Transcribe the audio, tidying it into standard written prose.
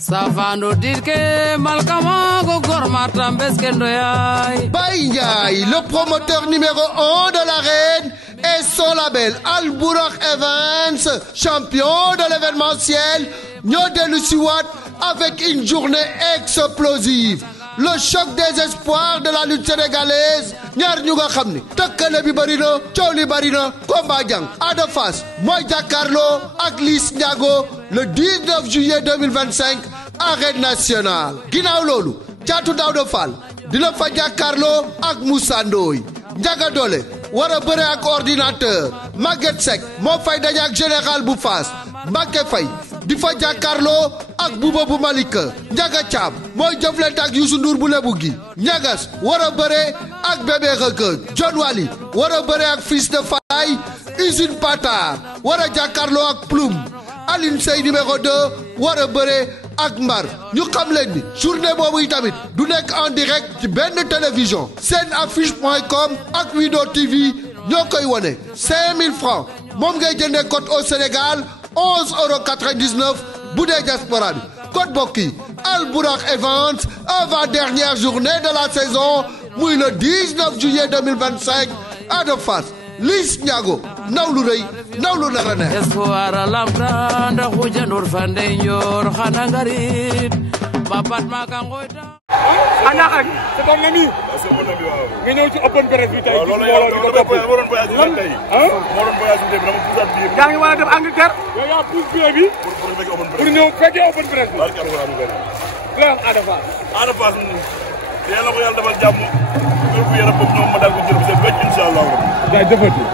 Savano dire que Malkama Gormata Mbeskendo Yai. Baïngaï, le promoteur numéro 1 de l'arène et son label Al Bourakh Events, champion de l'événementiel, Nyodelu Siwat avec une journée explosive. Le choc des espoirs de la lutte sénégalaise. Ñaar ñu nga xam ni tëkkale bi bari na coow li bari na combat jàng Ada Fass mooy jàkkaarloo ak Liss Ndiago le 19 juillet 2025 arène nationale. ginnaaw loolu Caatu Daouda Fall dina fa jàkkaarloo ak Moussa Ndoye. Ndiaga Dolé war a bëre ak ordinateur. Maguette Seck moo fay daje ak général bu Fass. Mbacké Faye di fa jàkkaarloo ak Bouba bu Malika. Ndiaga Thiam mooy jëflante ak Youssou Ndour bu Lebu gi. Ñagas war a bëre ak Bébé Reug. John Wally war a bëre ak Fils de Faye. Usine Patar war a jàkkaarloo ak Ploum. Aline Sey numéro 2 war a bëre ak Mbar. ñu xam leen ni journée boobu yi tamit du nekk en direct ci benn télévision. Senaffiche.com ak Wido TV ñoo koy wone 5000 francs moom ngay jëndee code au Sénégal 11,99 € bu dee diaspora bi. code bokk yi Al Bourakh Events avant dernière journée de la saison muy le 19 juillet 2025 Ada Fass Liss Ndiago ndaw lu rëy ndaw lu nar a neex. Espoir lamta nda xujandur fande njoor xana ngarit bapat maka ngoyta ana ak c'est bon ami nga ñëw ci open press bi tey loolu la ko topp waroon voyage tey waroon voyage tey dama poussat biir yaa ngi war a dem Angleterre yow yaa pousse bi pour ñëw fekkee open press bi barke alxuraan kariim la Ada Fass yàlla ko yàlla defal jàmm ñu ko yaram ñoom ma dal ko jël bi seen wecc inshallah day defati